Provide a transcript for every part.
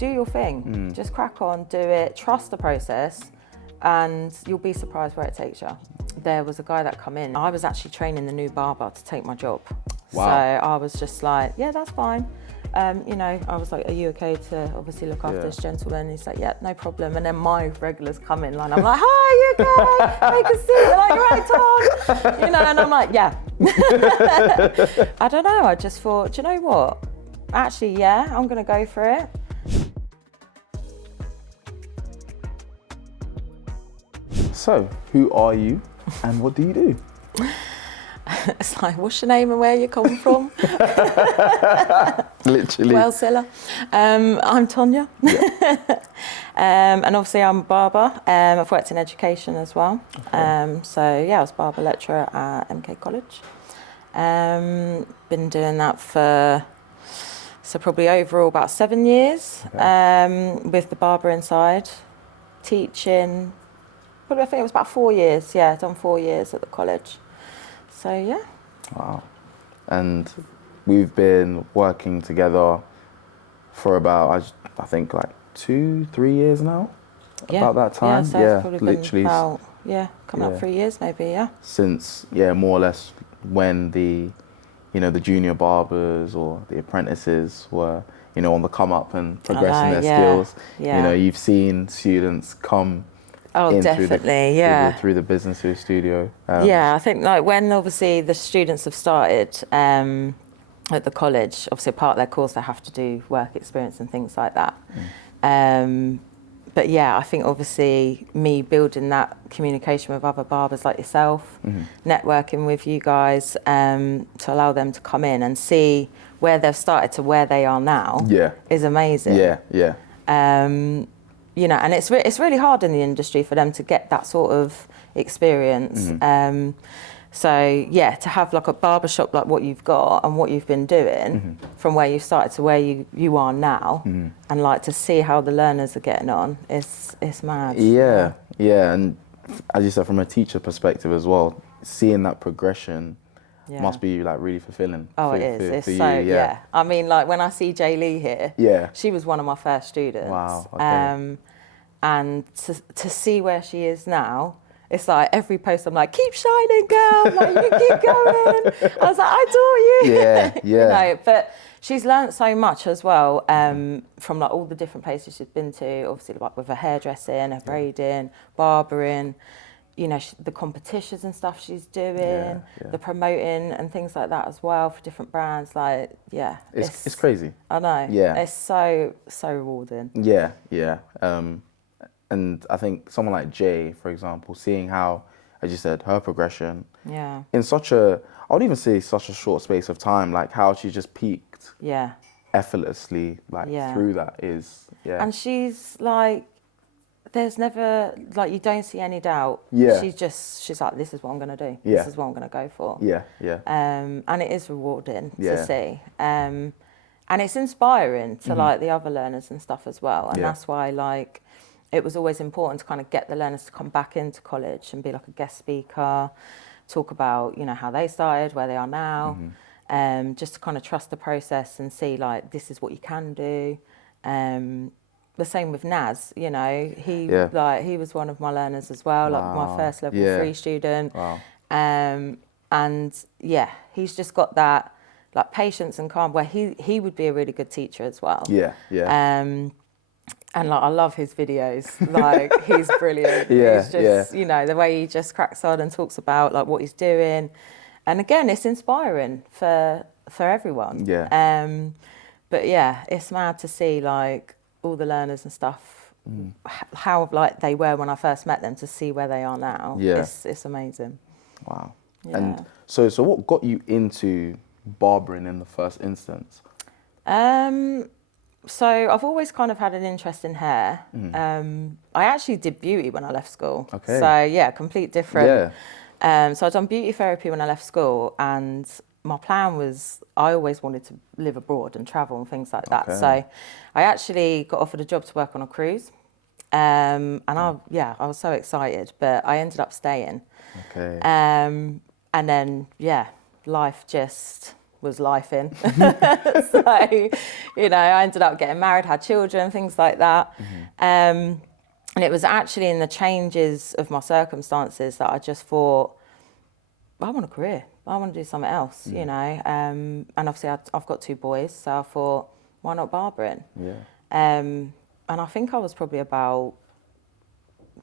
do your thing. Just crack on, do it, trust the process, and you'll be surprised where it takes you. There was a guy that come in. I was actually training the new barber to take my job. Wow. So I was just like, yeah, that's fine. You know, I was like, are you okay to obviously look after this gentleman? He's like, yeah, no problem. And then my regulars come in line. I'm like, hi, you okay? Take a seat. They're like, you're right, Tom. You know, and I'm like, yeah. I don't know. I just thought, do you know what? Actually, yeah, I'm going to go for it. So, who are you and what do you do? It's like, what's your name and where you come from? Literally. Well, Silla. I'm Tonia. Yeah. And obviously I'm a barber. I've worked in education as well. Okay. So yeah, I was barber lecturer at MK College. Been doing that for, so probably overall about 7 years, with the barber inside, teaching, probably I think it was about 4 years. Yeah, done 4 years at the college. So yeah. Wow. And we've been working together for about, I think like 2-3 years now. Yeah. About that time. Yeah, so it's probably been literally. about, coming up 3 years maybe, yeah. Since, more or less when the junior barbers or the apprentices were, on the come up and progressing their skills. Yeah. You've seen students come Oh, definitely, through the business, through the studio. Yeah, I think like when obviously the students have started at the college, obviously part of their course they have to do work experience and things like that. But yeah, I think obviously me building that communication with other barbers like yourself, networking with you guys to allow them to come in and see where they've started to where they are now is amazing. Yeah. And it's really hard in the industry for them to get that sort of experience. So yeah, to have like a barbershop like what you've got and what you've been doing from where you started to where you are now, and like to see how the learners are getting on, it's mad. Yeah, and as you said, from a teacher perspective as well, seeing that progression must be like really fulfilling. Oh, it is. It's so you, I mean, like when I see Jay Lee here, she was one of my first students. Wow. Okay. And to see where she is now, it's like every post I'm like, keep shining, girl. Like, you keep going. I was like, I adore you. Yeah. But she's learnt so much as well from like all the different places she's been to. Obviously, like with her hairdressing, her braiding, barbering. The competitions and stuff she's doing, the promoting and things like that as well for different brands. Like, it's crazy. I know. Yeah. It's so rewarding. Yeah. And I think someone like Jay, for example, seeing how, as you said, her progression in I would even say such a short space of time, like how she just peaked effortlessly, through that is, And she's like, there's never, like, you don't see any doubt. Yeah. She's like, this is what I'm going to do. Yeah. This is what I'm going to go for. Yeah. And it is rewarding to see. And it's inspiring to like the other learners and stuff as well. And that's why like, it was always important to kind of get the learners to come back into college and be like a guest speaker, talk about, how they started, where they are now, just to kind of trust the process and see like, this is what you can do. The same with Naz, he was one of my learners as well, like my first level 3 student. Wow. And he's just got that like patience and calm where he would be a really good teacher as well. And like I love his videos, like he's brilliant. He's just the way he just cracks on and talks about like what he's doing. And again, it's inspiring for everyone. But yeah, it's mad to see like all the learners and stuff, how like they were when I first met them to see where they are now. It's amazing. Wow. And so what got you into barbering in the first instance? So I've always kind of had an interest in hair. I actually did beauty when I left school. Okay. So complete different. So I'd done beauty therapy when I left school, and my plan was I always wanted to live abroad and travel and things like that. So I actually got offered a job to work on a cruise. And I was so excited, but I ended up staying. Okay. And then, life just was life in. So, you know, I ended up getting married, had children, things like that. And it was actually in the changes of my circumstances that I just thought, I want a career. I want to do something else, you know. And obviously I've got 2 boys, so I thought, why not barbering? Yeah. And I think I was probably about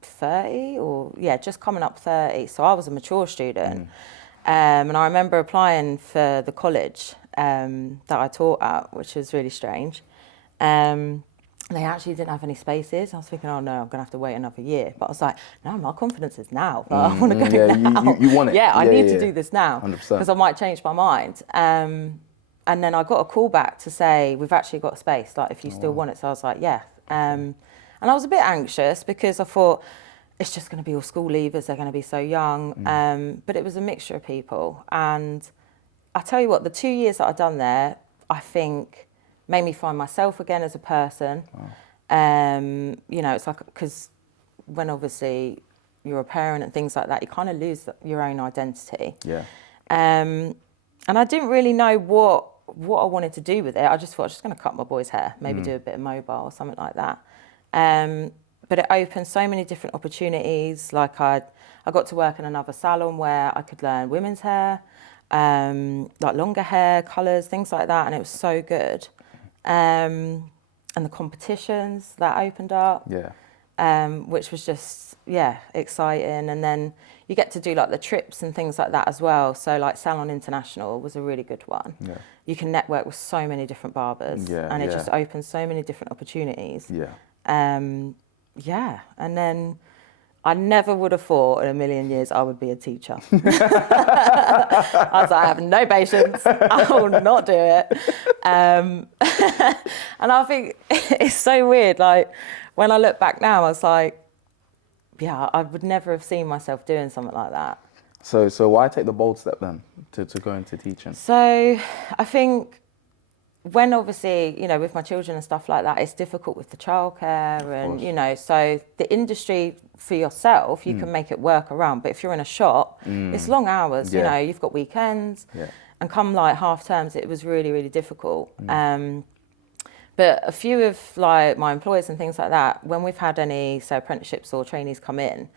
30 or, just coming up 30. So I was a mature student. And I remember applying for the college that I taught at, which was really strange. They actually didn't have any spaces. I was thinking, oh no, I'm going to have to wait another year. But I was like, no, my confidence is now. I want to go now. You want it. Yeah, I need to do this now. 100%. Because I might change my mind. And then I got a call back to say, we've actually got a space, like if you still want it. So I was like, yeah. And I was a bit anxious because I thought, it's just going to be all school leavers. They're going to be so young. But it was a mixture of people. And I tell you what, the 2 years that I've done there, I think made me find myself again as a person. You know, it's like, because when obviously you're a parent and things like that, you kind of lose your own identity. Yeah. And I didn't really know what I wanted to do with it. I just thought I was just going to cut my boy's hair, maybe do a bit of mobile or something like that. But it opened so many different opportunities. Like I got to work in another salon where I could learn women's hair, like longer hair, colours, things like that. And it was so good. And the competitions that opened up, which was just, exciting. And then you get to do like the trips and things like that as well. So like Salon International was a really good one. Yeah. You can network with so many different barbers and it just opens so many different opportunities. And then I never would have thought in a million years I would be a teacher. I was like, I have no patience. I will not do it. And I think it's so weird. Like when I look back now, I was like, I would never have seen myself doing something like that. So why take the bold step then to go into teaching? So I think when obviously, you know, with my children and stuff like that, it's difficult with the childcare and, you know, so the industry for yourself, you can make it work around. But if you're in a shop, it's long hours, you know, you've got weekends. And come like half terms, it was really, really difficult. But a few of like my employers and things like that, when we've had any, say, apprenticeships or trainees come in,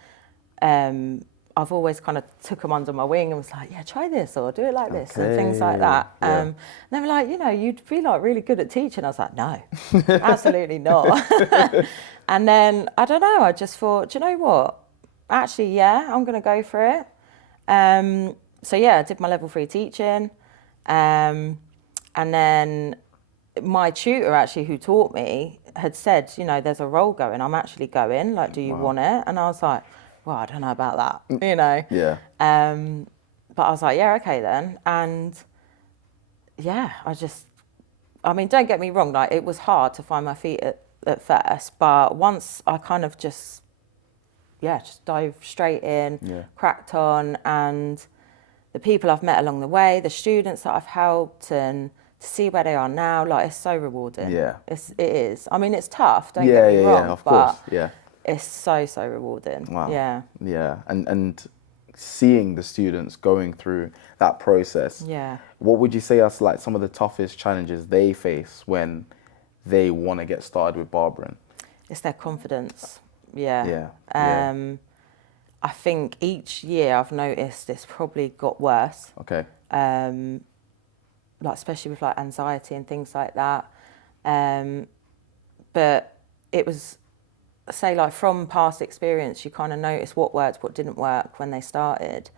I've always kind of took them under my wing and was like, yeah, try this or do it like this and things like that. And they were like, you know, you'd be like really good at teaching. I was like, no, absolutely not. And then, I don't know, I just thought, do you know what? Actually, I'm going to go for it. So I did my level 3 teaching. And then my tutor actually who taught me had said, you know, there's a role going, I'm actually going, like, do you want it? And I was like, well, I don't know about that, you know. But I was like, okay then. And I mean, don't get me wrong, like it was hard to find my feet at first, but once I kind of just dove straight in, cracked on, and the people I've met along the way, the students that I've helped, and to see where they are now, like it's so rewarding. It is. I mean, it's tough, don't get me wrong, of course. It's so rewarding. Wow. And seeing the students going through that process. What would you say are like some of the toughest challenges they face when they want to get started with barbering? It's their confidence. I think each year I've noticed it's probably got worse. Okay. Like especially with like anxiety and things like that. But it was, say like from past experience, you kind of notice what worked, what didn't work when they started.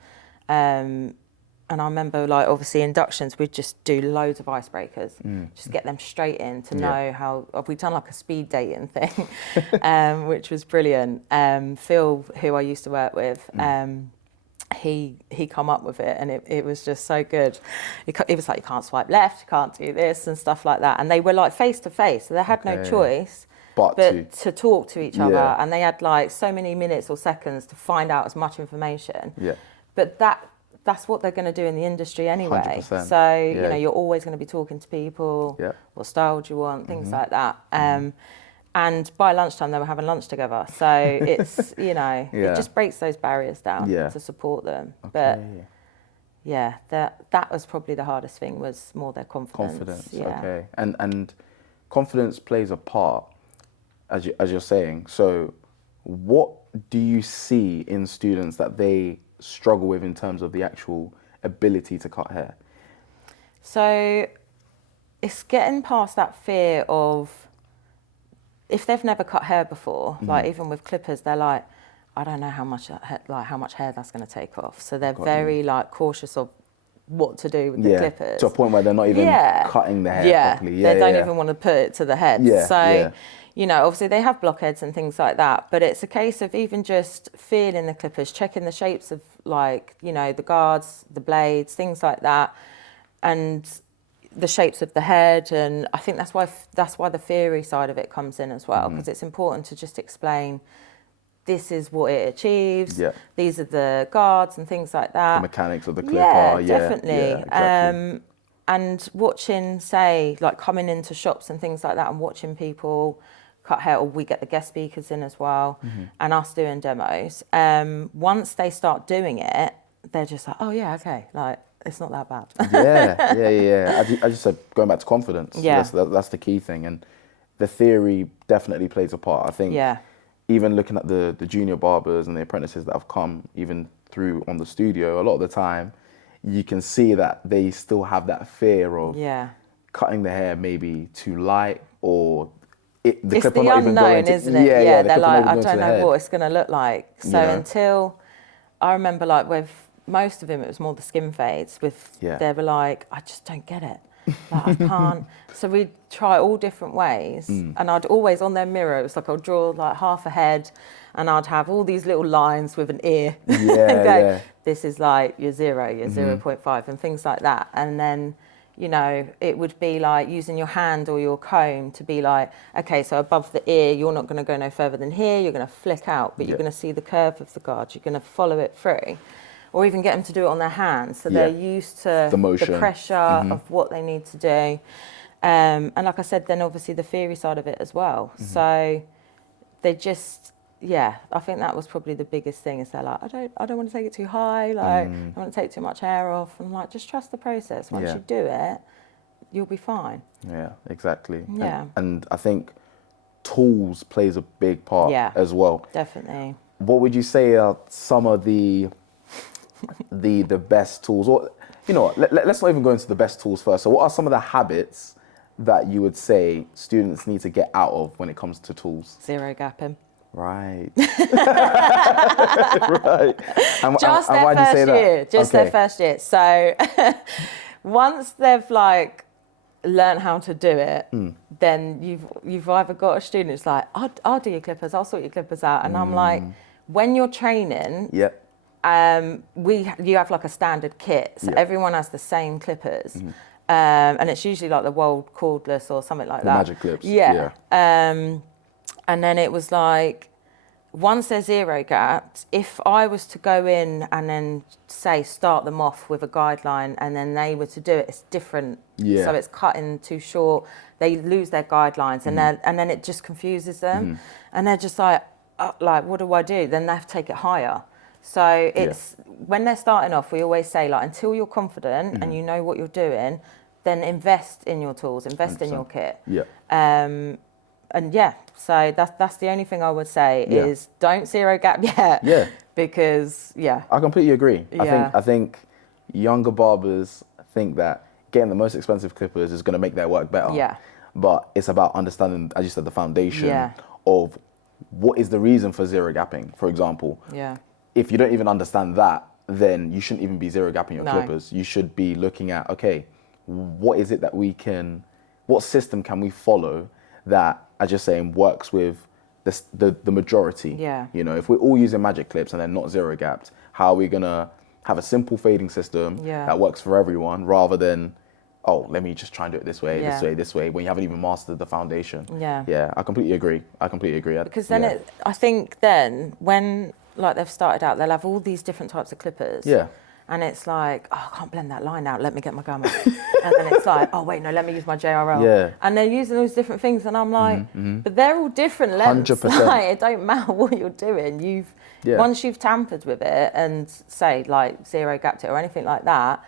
And I remember like obviously inductions, we'd just do loads of icebreakers, just get them straight in to know how, we've done like a speed dating thing, which was brilliant. Phil, who I used to work with, he come up with it and it was just so good. It was like, you can't swipe left, you can't do this and stuff like that. And they were like face to face, so they had no choice but to talk to each other. And they had like so many minutes or seconds to find out as much information. But that's what they're going to do in the industry anyway. 100%. So, you know, you're always going to be talking to people, what style do you want, things like that. And by lunchtime, they were having lunch together. So it's, you know, it just breaks those barriers down to support them. But that was probably the hardest thing, was more their confidence. Okay. And confidence plays a part, as you're saying. So what do you see in students that they struggle with in terms of the actual ability to cut hair? So it's getting past that fear of, if they've never cut hair before, like even with clippers, they're like, I don't know how much hair that's going to take off. So they're very like cautious of what to do with the clippers. To a point where they're not even cutting the hair properly. They don't even want to put it to the head. You know, obviously they have blockheads and things like that, but it's a case of even just feeling the clippers, checking the shapes of, like, you know, the guards, the blades, things like that, and the shapes of the head. And I think that's why the theory side of it comes in as well, because it's important to just explain, this is what it achieves. These are the guards and things like that. The mechanics of the clipper. Definitely. Exactly. And watching, say, like coming into shops and things like that, and watching people cut hair, or we get the guest speakers in as well, and us doing demos. Once they start doing it, they're just like, oh yeah, okay, like it's not that bad. I just said, going back to confidence. That's the key thing, and the theory definitely plays a part. I think. Even looking at the junior barbers and the apprentices that have come even through on the studio, a lot of the time, you can see that they still have that fear of cutting the hair maybe too light, or the clipper the not even going unknown, to, isn't it? They're like, I don't know head. what it's going to look like. So until, I remember like with most of them, it was more the skin fades. They were like, I just don't get it. Like, I can't. So we'd try all different ways, and I'd always, on their mirror, it was like, I'd draw like half a head, and I'd have all these little lines with an ear, and go, this is like your 0, your 0.5, and things like that. And then, you know, it would be like using your hand or your comb to be like, okay, so above the ear, you're not going to go no further than here, you're going to flick out, but you're going to see the curve of the guard, you're going to follow it through. Or even get them to do it on their hands, so they're used to the motion, the pressure of what they need to do. And like I said, then obviously the theory side of it as well. So they just, I think that was probably the biggest thing, is they're like, I don't want to take it too high, like I don't want to take too much hair off. And I'm like, just trust the process. Once you do it, you'll be fine. Yeah, exactly. And I think tools plays a big part as well. Definitely. What would you say are some of the best tools, or, you know, let's not even go into the best tools first. So what are some of the habits that you would say students need to get out of when it comes to tools? Zero gapping. Right. Just their first year. Their first year. So once they've like learn how to do it, then you've either got a student who's like, I'll do your clippers, I'll sort your clippers out, and I'm like, when you're training, you have like a standard kit, so everyone has the same clippers, and it's usually like the World cordless or something like that. Magic clips. And then it was like, once they're zero gapped, if I was to go in and then say start them off with a guideline, and then they were to do it, it's different. So it's cutting too short, they lose their guidelines, and then it just confuses them, and they're just like what do I do? Then they have to take it higher. So it's when they're starting off, we always say, like, until you're confident and you know what you're doing, then invest in your tools, invest 100%. In your kit. So that's the only thing I would say is don't zero gap yet. Because I completely agree. I think younger barbers think that getting the most expensive clippers is going to make their work better. But it's about understanding, as you said, the foundation of what is the reason for zero gapping, for example. If you don't even understand that, then you shouldn't even be zero gapping your clippers. You should be looking at, okay, what is it that what system can we follow that, as you're saying, works with the majority? You know, if we're all using magic clips and they're not zero gapped, how are we gonna have a simple fading system that works for everyone, rather than, oh, let me just try and do it this way, this way, when you haven't even mastered the foundation? I completely agree. Because then I think then when, like, they've started out, they'll have all these different types of clippers. And it's like, oh, I can't blend that line out. Let me get my gum out. And then it's like, oh, wait, no, let me use my JRL. Yeah. And they're using those different things. And I'm like, but they're all different lengths. 100%. Like, it don't matter what you're doing. Once you've tampered with it and say like zero gapped it or anything like that,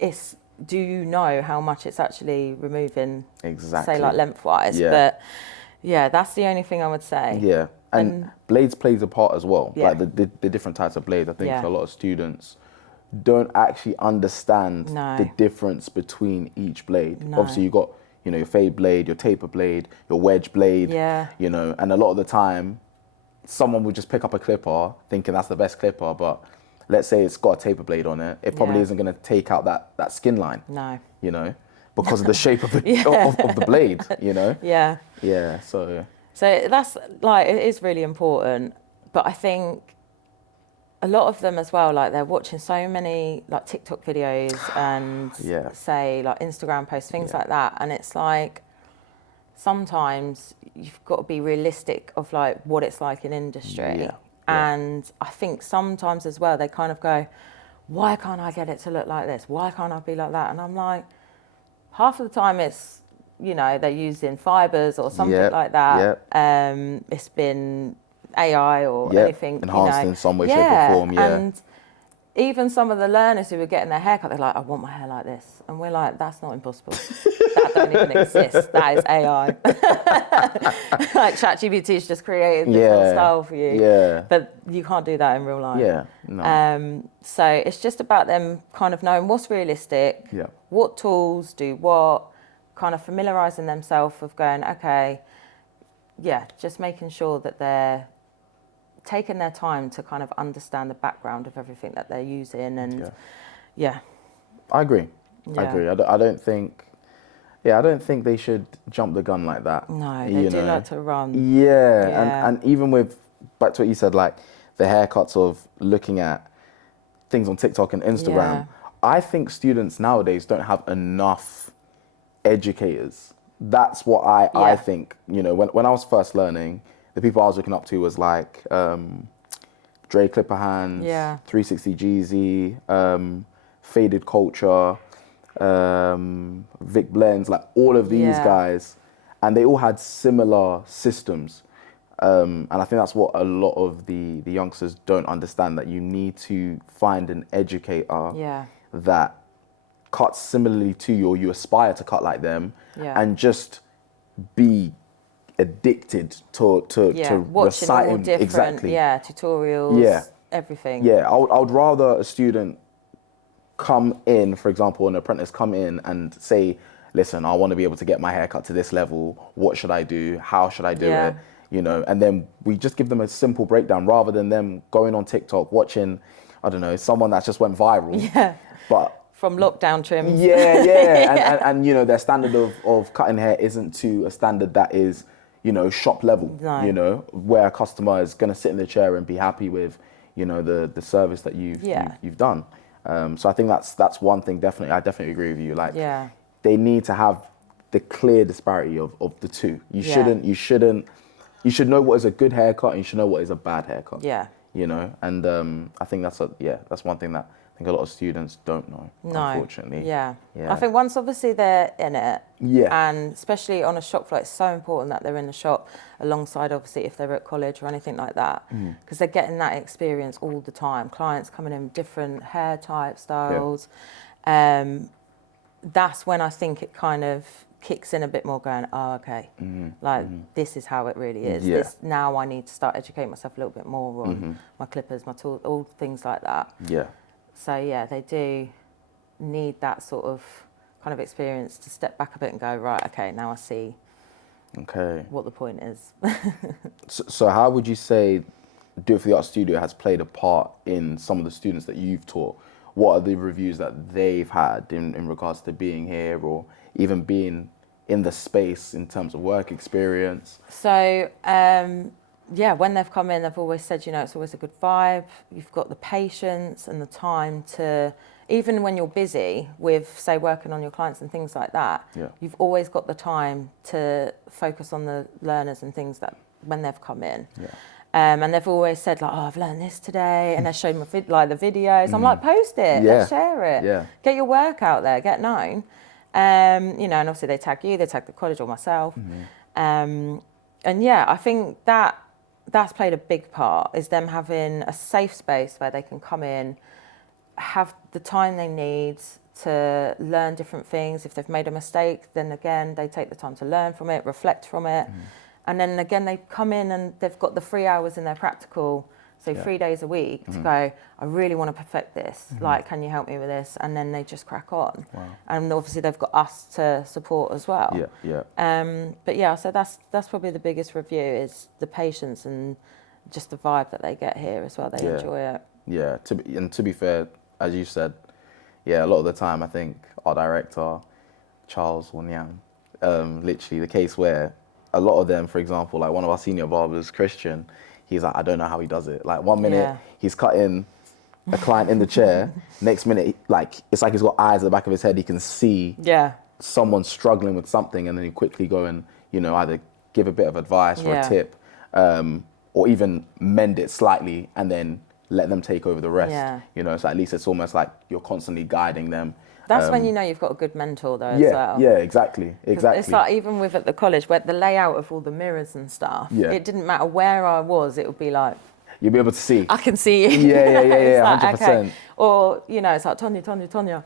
it's, do you know how much it's actually removing, say like lengthwise? Yeah. But yeah, that's the only thing I would say. Yeah. And blades plays a part as well. Yeah. Like the different types of blades. I think a lot of students don't actually understand the difference between each blade. Obviously you got, you know, your fade blade, your taper blade, your wedge blade, you know, and a lot of the time someone would just pick up a clipper thinking that's the best clipper, but let's say it's got a taper blade on it, it probably isn't going to take out that skin line. No. You know, because of the shape of the of the blade, you know? Yeah. Yeah, so that's like, it is really important, but I think a lot of them as well, like they're watching so many like TikTok videos and say like Instagram posts, things like that. And it's like, sometimes you've got to be realistic of like what it's like in industry. And I think sometimes as well, they kind of go, why can't I get it to look like this? Why can't I be like that? And I'm like, half of the time it's, you know, they're using fibres or something like that. It's been AI or anything. Enhanced, you know. in some way, shape or form, And even some of the learners who were getting their hair cut, they're like, I want my hair like this. And we're like, that's not impossible. That don't even exist. That is AI. Like ChatGPT's just created this whole style for you. Yeah. But you can't do that in real life. Yeah. No. So it's just about them kind of knowing what's realistic, what tools do what, kind of familiarising themselves with going, okay, just making sure that they're taking their time to kind of understand the background of everything that they're using. And I agree. I agree. I don't think they should jump the gun like that. No, they do like to run. And even with, back to what you said, like the haircuts of looking at things on TikTok and Instagram, I think students nowadays don't have enough educators. That's what I think. You know, when I was first learning, the people I was looking up to was like Dre Clipper Hands, 360 Jeezy, Faded Culture, Vic Blends, like all of these guys, and they all had similar systems. And I think that's what a lot of the youngsters don't understand, that you need to find an educator that cuts similarly to you, or you aspire to cut like them, and just be addicted to reciting different tutorials, everything. I would rather a student come in, for example, an apprentice come in and say, listen, I want to be able to get my hair cut to this level. What should I do? How should I do it? You know, and then we just give them a simple breakdown rather than them going on TikTok, watching, I don't know, someone that just went viral. But from lockdown trims. And you know, their standard of cutting hair isn't to a standard that is, you know, shop level, you know, where a customer is going to sit in the chair and be happy with, you know, the service that you've done. So I think that's one thing. I definitely agree with you. Like, they need to have the clear disparity of the two. You should know what is a good haircut, and you should know what is a bad haircut. You know, and I think that's one thing that I think a lot of students don't know, unfortunately. I think once obviously they're in it, and especially on a shop floor, it's so important that they're in the shop alongside, obviously, if they're at college or anything like that, because they're getting that experience all the time. Clients coming in with different hair type styles. That's when I think it kind of kicks in a bit more, going, oh, okay, this is how it really is. This, now I need to start educating myself a little bit more on my clippers, my tools, all things like that. So they do need that sort of kind of experience to step back a bit and go, right, okay, now I see what the point is. So how would you say Do It For The Art Studio has played a part in some of the students that you've taught? What are the reviews that they've had in regards to being here, or even being in the space in terms of work experience? So, when they've come in, they've always said, you know, it's always a good vibe. You've got the patience and the time to, even when you're busy with, say, working on your clients and things like that, you've always got the time to focus on the learners and things that when they've come in. And they've always said like, oh, I've learned this today, and they showed me like the videos. I'm like, post it, let's share it, get your work out there, get known. You know, and obviously they tag you, they tag the college or myself. And yeah, I think that's played a big part, is them having a safe space where they can come in, have the time they need to learn different things. If they've made a mistake, then again, they take the time to learn from it, reflect from it. And then again, they come in and they've got the 3 hours in their practical, so 3 days a week to go, I really want to perfect this. Like, can you help me with this? And then they just crack on. Wow. And obviously they've got us to support as well. But yeah, so that's probably the biggest review, is the patience and just the vibe that they get here as well. They enjoy it. Yeah, to be fair, as you said, a lot of the time I think our director, Charles Wanyang, literally the case where a lot of them, for example, like one of our senior barbers, Christian, he's like, I don't know how he does it. Like 1 minute he's cutting a client in the chair, next minute, like it's like he's got eyes at the back of his head. He can see someone struggling with something, and then he quickly go and, you know, either give a bit of advice or a tip, or even mend it slightly and then let them take over the rest. You know, so at least it's almost like you're constantly guiding them. That's when you know you've got a good mentor though as well. Yeah, exactly. It's like even with at the college, where the layout of all the mirrors and stuff, it didn't matter where I was, it would be like, you'll be able to see. I can see you. Yeah, 100%. Like, okay. Or, you know, it's like, Tonia.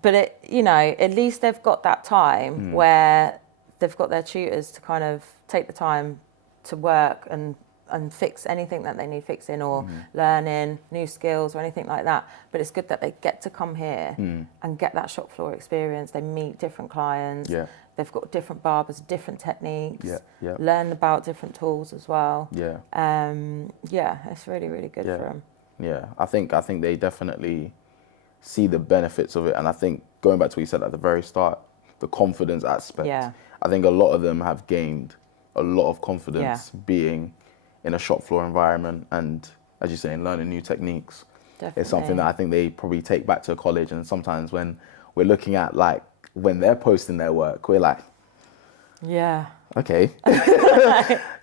But it, you know, at least they've got that time where they've got their tutors to kind of take the time to work and fix anything that they need fixing, or learning new skills or anything like that. But it's good that they get to come here and get that shop floor experience. They meet different clients. They've got different barbers, different techniques. Learn about different tools as well. It's really, really good for them. I think they definitely see the benefits of it. And I think, going back to what you said at the very start, the confidence aspect, I think a lot of them have gained a lot of confidence being in a shop floor environment, and, as you say, in learning new techniques. It's something that I think they probably take back to college. And sometimes when we're looking at, like, when they're posting their work, we're like, okay,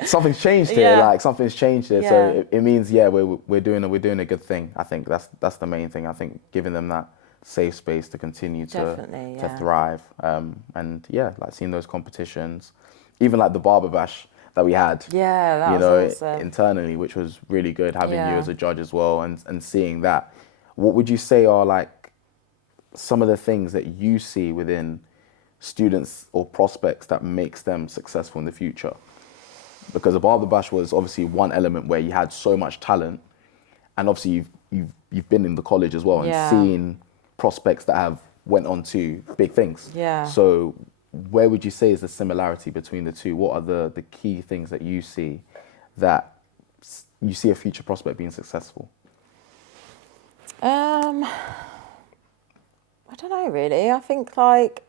something's changed here. Like, something's changed here. So it means, we're doing a good thing. I think that's the main thing. I think giving them that safe space to continue to thrive. And like seeing those competitions, even like the Barber Bash that we had, that was awesome. Internally, which was really good, having you as a judge as well, and seeing that. What would you say are like some of the things that you see within students or prospects that makes them successful in the future? Because the Barber Bash was obviously one element where you had so much talent, and obviously you've been in the college as well and seen prospects that have went on to big things. So where would you say is the similarity between the two? What are the key things that you see a future prospect being successful? I don't know really. I think like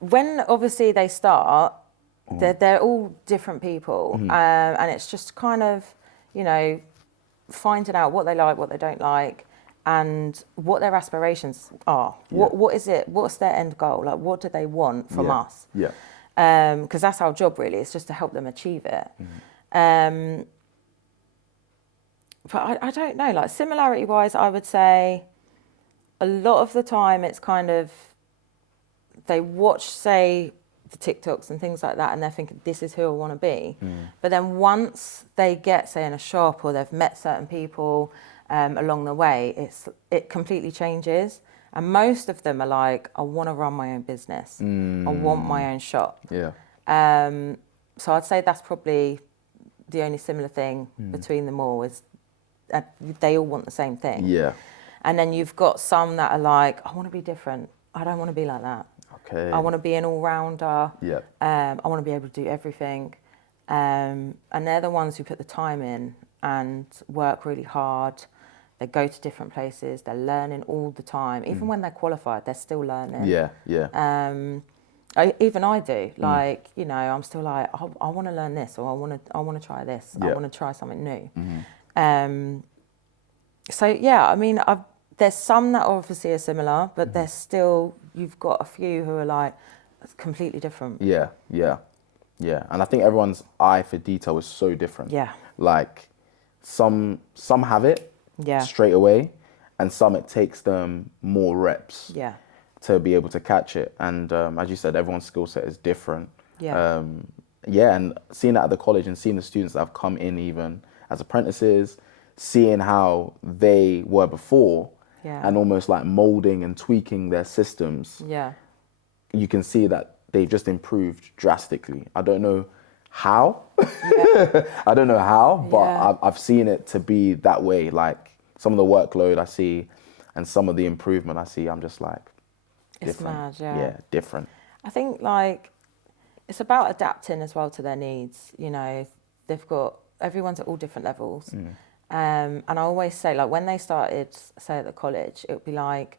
when obviously they start, they're all different people, and it's just kind of, you know, finding out what they like, what they don't like, and what their aspirations are. What is it? What's their end goal? Like, what do they want from us? Because that's our job really. It's just to help them achieve it. But I don't know. Like, similarity wise, I would say a lot of the time it's kind of, they watch, say, the TikToks and things like that, and they're thinking, this is who I want to be. But then once they get, say, in a shop, or they've met certain people along the way, it completely changes. And most of them are like, I want to run my own business. I want my own shop. So I'd say that's probably the only similar thing between them all, is they all want the same thing. And then you've got some that are like, I want to be different. I don't want to be like that. I want to be an all-rounder. I want to be able to do everything. And they're the ones who put the time in and work really hard. They go to different places. They're learning all the time. Even when they're qualified, they're still learning. Even I do. Like, you know, I'm still like, I want to learn this, or I want to try this. I want to try something new. So yeah, I mean, there's some that obviously are similar, but there's still, you've got a few who are like completely different. Yeah, and I think everyone's eye for detail is so different. Yeah. Like some have it straight away, and some it takes them more reps to be able to catch it. And as you said, everyone's skill set is different. Yeah. And seeing that at the college and seeing the students that have come in even as apprentices, seeing how they were before, and almost like molding and tweaking their systems. Yeah. You can see that they've just improved drastically. I don't know how. I don't know how, but I've seen it to be that way. Like some of the workload I see and some of the improvement I see, I'm just like, different. It's mad, Yeah, different. I think like it's about adapting as well to their needs. You know, everyone's at all different levels. And I always say, like, when they started, say, at the college, it would be like,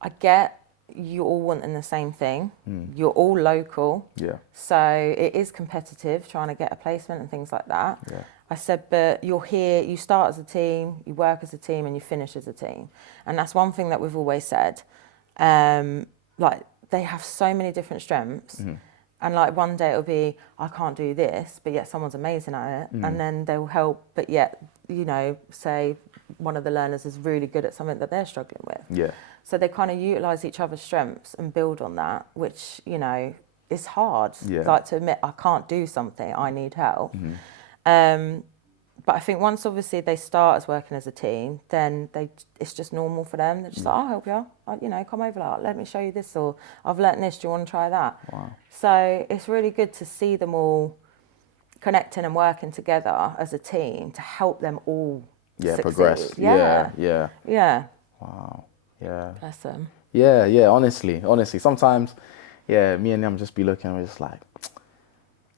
I get you all wanting the same thing. You're all local. Yeah. So it is competitive trying to get a placement and things like that. Yeah. I said, but you're here, you start as a team, you work as a team, and you finish as a team. And that's one thing that we've always said. Like, they have so many different strengths. And like one day it'll be, I can't do this, but yet someone's amazing at it. And then they'll help, but yet, you know, say one of the learners is really good at something that they're struggling with. Yeah. So they kind of utilise each other's strengths and build on that, which, you know, is hard. Like to admit, I can't do something, I need help. But I think once obviously they start as working as a team, then it's just normal for them. They're just like, I'll help you. You know, come over, like, let me show you this, or I've learnt this, do you want to try that? Wow. So it's really good to see them all connecting and working together as a team to help them all succeed. Progress. Yeah. Wow. Yeah. Bless them. Yeah, honestly. Sometimes, me and them just be looking and we're just like,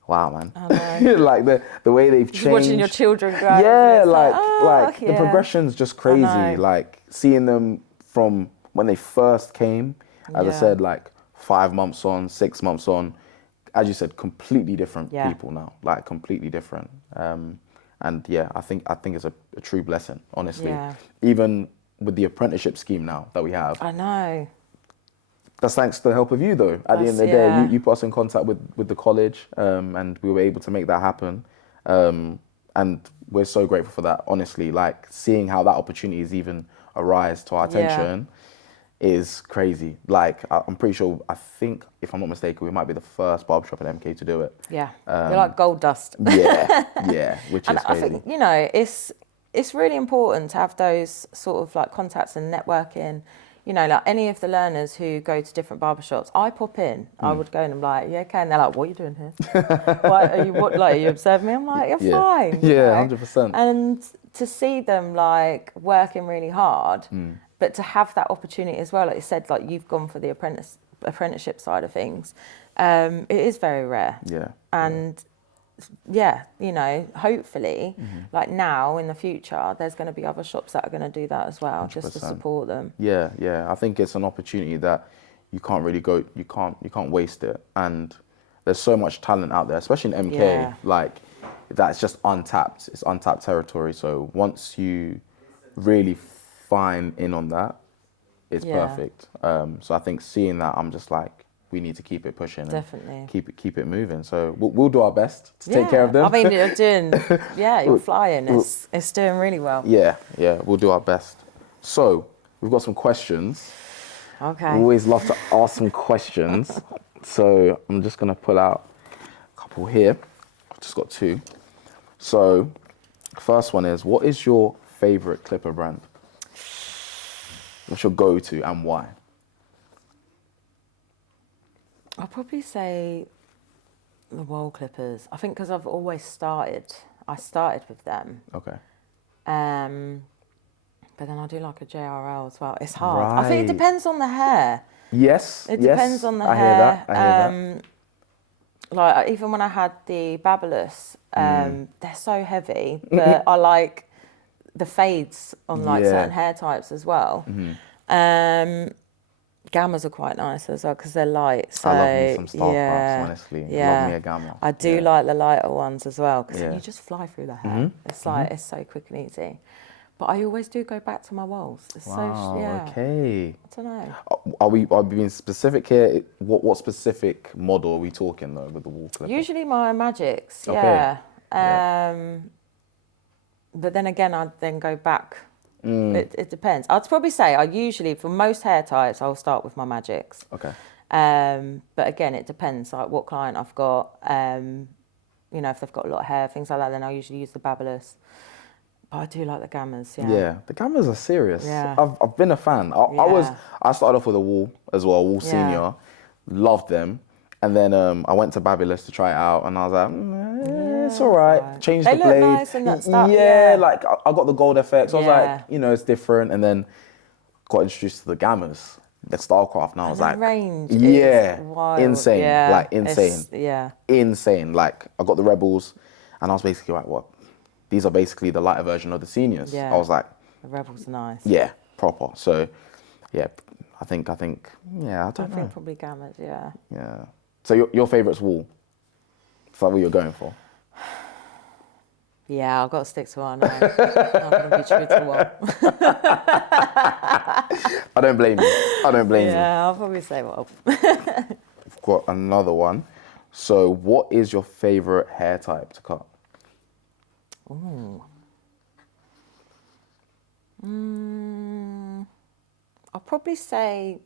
wow, man. I know. Like the way they've changed. Watching your children grow. Yeah, like the progression's just crazy. Like seeing them from when they first came, as I said, like 5 months on, 6 months on, as you said, completely different people now. Like completely different. And yeah, I think it's a true blessing, honestly. Yeah. Even with the apprenticeship scheme now that we have. I know. That's thanks to the help of you, though. At the end of the day, you put us in contact with the college, and we were able to make that happen. And we're so grateful for that, honestly. Like, seeing how that opportunity has even arise to our attention is crazy. Like, I'm pretty sure, I think, if I'm not mistaken, we might be the first barbershop in MK to do it. Yeah, we're like gold dust. Yeah, which is crazy. I think, you know, it's really important to have those sort of like contacts and networking. You know, like any of the learners who go to different barbershops, I pop in. I would go and I'm like, yeah, okay. And they're like, what are you doing here? Are you observing me? I'm like, you're fine. Yeah, 100%. And to see them like working really hard, but to have that opportunity as well, like you said, like you've gone for the apprenticeship side of things, it is very rare. Yeah. And yeah, you know, hopefully, like now in the future, there's going to be other shops that are going to do that as well, 100%. Just to support them. Yeah. I think it's an opportunity that you can't really you can't waste it. And there's so much talent out there, especially in MK, like that's just untapped. It's untapped territory. So once you really fine in on that, it's perfect. So I think seeing that, I'm just like, we need to keep it pushing. Definitely. And keep it moving. So we'll do our best to take care of them. I mean, you're doing, you're flying. It's doing really well. Yeah, we'll do our best. So we've got some questions. Okay. We always love to ask some questions. So I'm just going to pull out a couple here. I've just got 2. So first one is, what is your favorite clipper brand? What's your go-to and why? I'll probably say the wall clippers. I think because I've always started with them. Okay. But then I do like a JRL as well. It's hard. Right. I think it depends on the hair. Yes. It depends on the hair. I hear that. Like even when I had the BARBERS, they're so heavy, but I like the fades on like certain hair types as well. Gammas are quite nice as well because they're light. So, I love me some Star Puffs, honestly. Love me a gamma. I do like the lighter ones as well because you just fly through the hair. It's like it's so quick and easy. But I always do go back to my walls. It's okay. I don't know. Are we being specific here? What specific model are we talking though with the wall clipper? Usually my Magics, Okay. But then again, I then go back. It depends. I'd probably say I usually, for most hair types, I'll start with my Magics. Okay. But again, it depends, like what client I've got. You know, if they've got a lot of hair, things like that, then I'll usually use the BARBERS. But I do like the Gammas, Yeah, the Gammas are serious. Yeah. I've been a fan. I started off with a Wool as well, Wool Senior. Loved them. And then I went to BARBERS to try it out, and I was like, it's all right. Changed the blade. They look nice and that stuff. Yeah, like I got the gold effects. I was like, you know, it's different. And then got introduced to the Gammas, the Starcraft, and I was like, range is wild. Insane, like insane. Yeah. Insane. Like I got the Rebels, and I was basically like, what? These are basically the lighter version of the Seniors. Yeah. I was like, the Rebels are nice. Yeah, proper. So, yeah, I think, I think probably Gammas, yeah. Yeah. So your favourite's Wool? Is that what you're going for? Yeah, I've got to stick to one. I'm going to be true to one. I don't blame you. I don't blame you. Yeah, I'll probably say Wool. We've got another one. So what is your favourite hair type to cut? Ooh. I'll probably say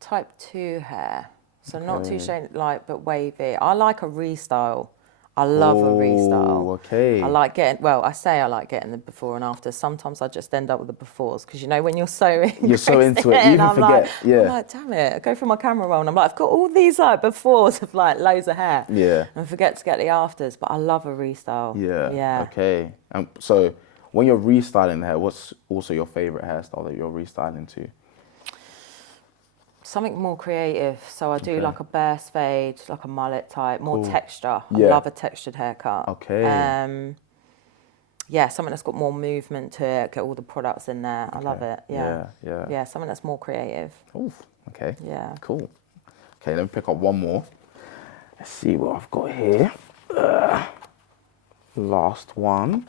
type 2 hair. So not too shaded light, but wavy. I like a restyle. I love a restyle. Okay. I like getting the before and after. Sometimes I just end up with the befores because, you know, when you're so you're so into it, you even forget. I'm like, damn it. I go through my camera roll and I'm like, I've got all these like befores of like loads of hair. Yeah. And I forget to get the afters, but I love a restyle. Yeah. Yeah. Okay. So when you're restyling the hair, what's also your favourite hairstyle that you're restyling to? Something more creative. So I do like a burst fade, like a mullet type, more texture. Yeah. I love a textured haircut. Okay. Yeah, something that's got more movement to it, get all the products in there. I love it. Yeah. Yeah, something that's more creative. Ooh, okay. Yeah. Cool. Okay, let me pick up one more. Let's see what I've got here. Last one.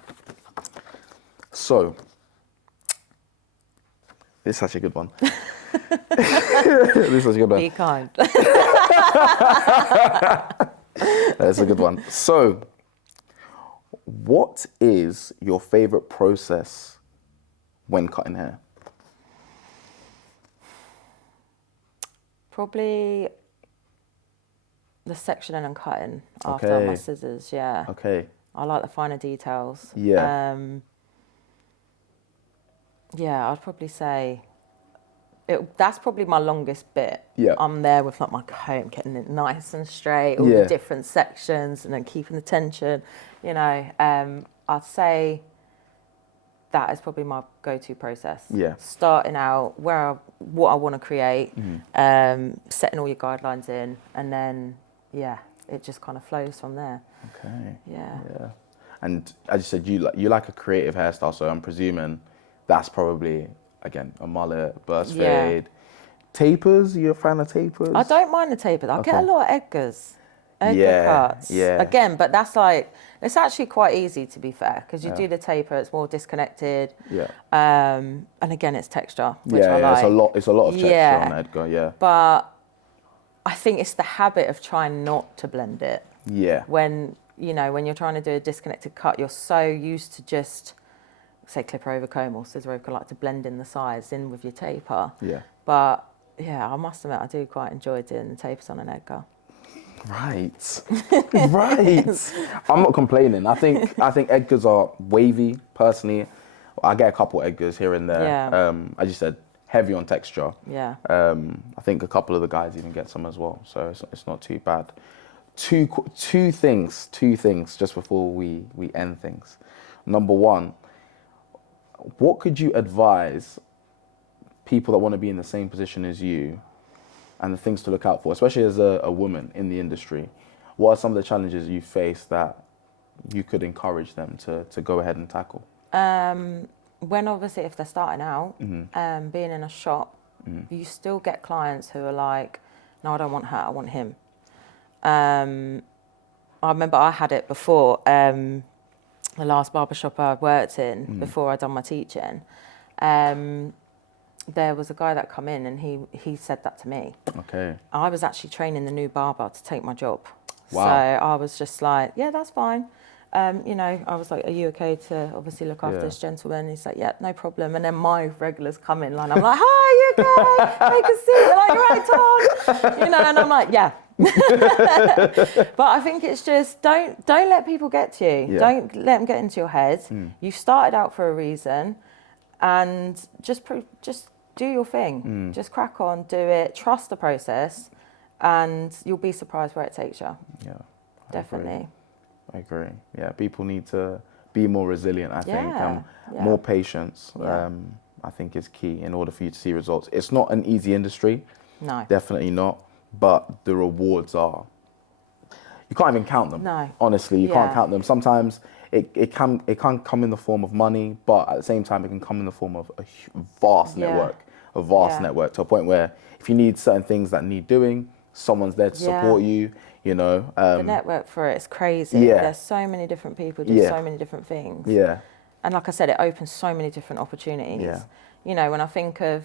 So, this is such a good one. This is such a good one. Be kind. That's a good one. So, what is your favourite process when cutting hair? Probably the sectioning and cutting after my scissors, yeah. Okay. I like the finer details. Yeah. Yeah, I'd probably say that's probably my longest bit. Yeah. I'm there with like my comb, getting it nice and straight, all the different sections, and then keeping the tension. You know, I'd say that is probably my go-to process. Yeah. Starting out what I want to create, setting all your guidelines in, and then it just kind of flows from there. Okay. Yeah. Yeah. And as you said, you like a creative hairstyle, so I'm presuming that's probably, again, a mullet, burst fade. Tapers, you a fan of tapers? I don't mind the tapers. I get a lot of Edgar's. Edgar cuts. Yeah. Again, but that's like, it's actually quite easy to be fair, because you do the taper, it's more disconnected. Yeah. And again, it's texture, which I like. It's a lot of texture on Edgar, yeah. But I think it's the habit of trying not to blend it. Yeah. When you're trying to do a disconnected cut, you're so used to just, say, clipper over comb or scissor over comb, like to blend in the sides in with your taper. Yeah. But yeah, I must admit, I do quite enjoy doing the tapers on an Edgar. Right. Right. I'm not complaining. I think Edgars are wavy, personally. I get a couple Edgars here and there. Yeah. As you said, heavy on texture. Yeah. I think a couple of the guys even get some as well, so it's not too bad. Two things just before we end things. Number one, what could you advise people that want to be in the same position as you and the things to look out for, especially as a woman in the industry? What are some of the challenges you face that you could encourage them to go ahead and tackle? When obviously if they're starting out, being in a shop, you still get clients who are like, no, I don't want her, I want him. I remember I had it before. the last barbershop I worked in before I'd done my teaching, there was a guy that come in and he said that to me. Okay. I was actually training the new barber to take my job. Wow. So I was just like, yeah, that's fine. You know, I was like, are you okay to obviously look after this gentleman? He's like, yeah, no problem. And then my regulars come in line. I'm like, hi, you okay? Take a seat. They're like, you're right, Tom. You know, and I'm like, yeah. But I think it's just don't let people get to you. Yeah. Don't let them get into your head. You started out for a reason, and just do your thing. Just crack on, do it. Trust the process, and you'll be surprised where it takes you. Yeah, definitely. I agree. Yeah, people need to be more resilient, I think, and more patience. I think is key in order for you to see results. It's not an easy industry. No. Definitely not. But the rewards are, you can't even count them. No. Honestly, you can't count them. Sometimes it can come in the form of money, but at the same time, it can come in the form of a vast network, network, to a point where if you need certain things that need doing, someone's there to support you, you know. The network for it is crazy. Yeah. There's so many different people do so many different things. Yeah. And like I said, it opens so many different opportunities. Yeah. You know, when I think of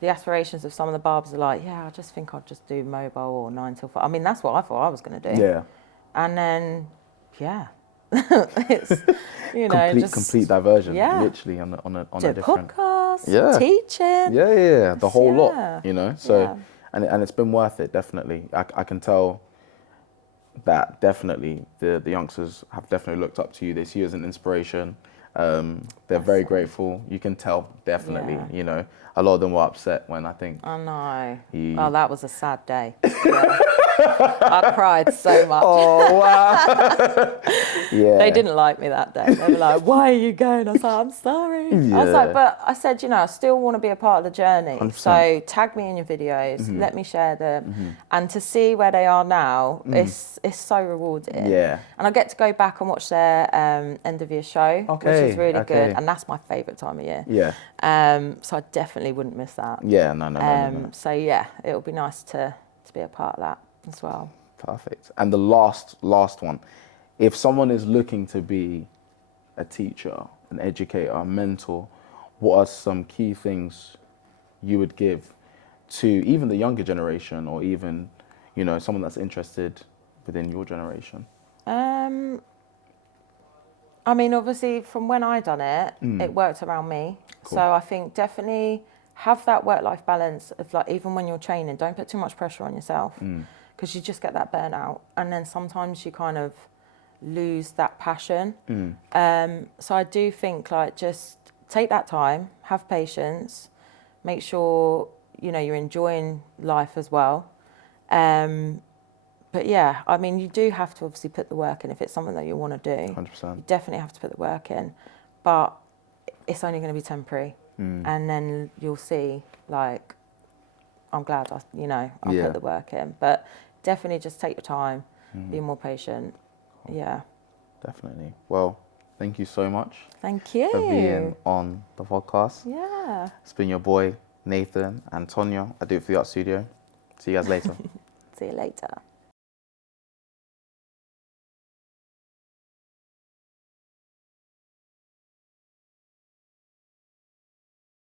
the aspirations of some of the barbers are like, yeah, I just think I'll just do mobile or 9 till 5. I mean, that's what I thought I was going to do. Yeah. And then, it's, you know, complete diversion, literally on a different podcast, teaching. Yeah, the whole lot, you know. So, and it's been worth it, definitely. I can tell that definitely the youngsters have definitely looked up to you. They see you as an inspiration. They're very grateful. You can tell, definitely, you know. A lot of them were upset when I think... I know. Oh, that was a sad day. Yeah. I cried so much. Oh, wow. Yeah. They didn't like me that day. They were like, why are you going? I was like, I'm sorry. Yeah. I was like, but I said, you know, I still want to be a part of the journey. 100%. So tag me in your videos, let me share them. And to see where they are now, it's so rewarding. Yeah. And I get to go back and watch their end of year show, which is really good. And that's my favourite time of year. Yeah. So I definitely wouldn't miss that. Yeah, no. So yeah, it'll be nice to be a part of that as well. Perfect. And the last one, if someone is looking to be a teacher, an educator, a mentor, what are some key things you would give to even the younger generation, or even, you know, someone that's interested within your generation? I mean, obviously, from when I done it, it worked around me. Cool. So I think definitely have that work-life balance of, like, even when you're training, don't put too much pressure on yourself, because you just get that burnout, and then sometimes you kind of lose that passion. So I do think, like, just take that time, have patience, make sure, you know, you're enjoying life as well. But yeah, I mean, you do have to obviously put the work in if it's something that you want to do. 100%. You definitely have to put the work in, but it's only going to be temporary. And then you'll see, like, I'm glad I put the work in. But definitely just take your time, be more patient. Yeah. Definitely. Well, thank you so much. Thank you. For being on the podcast. Yeah. It's been your boy, Nathan and Tonia. I do it for the Art Studio. See you guys later. See you later.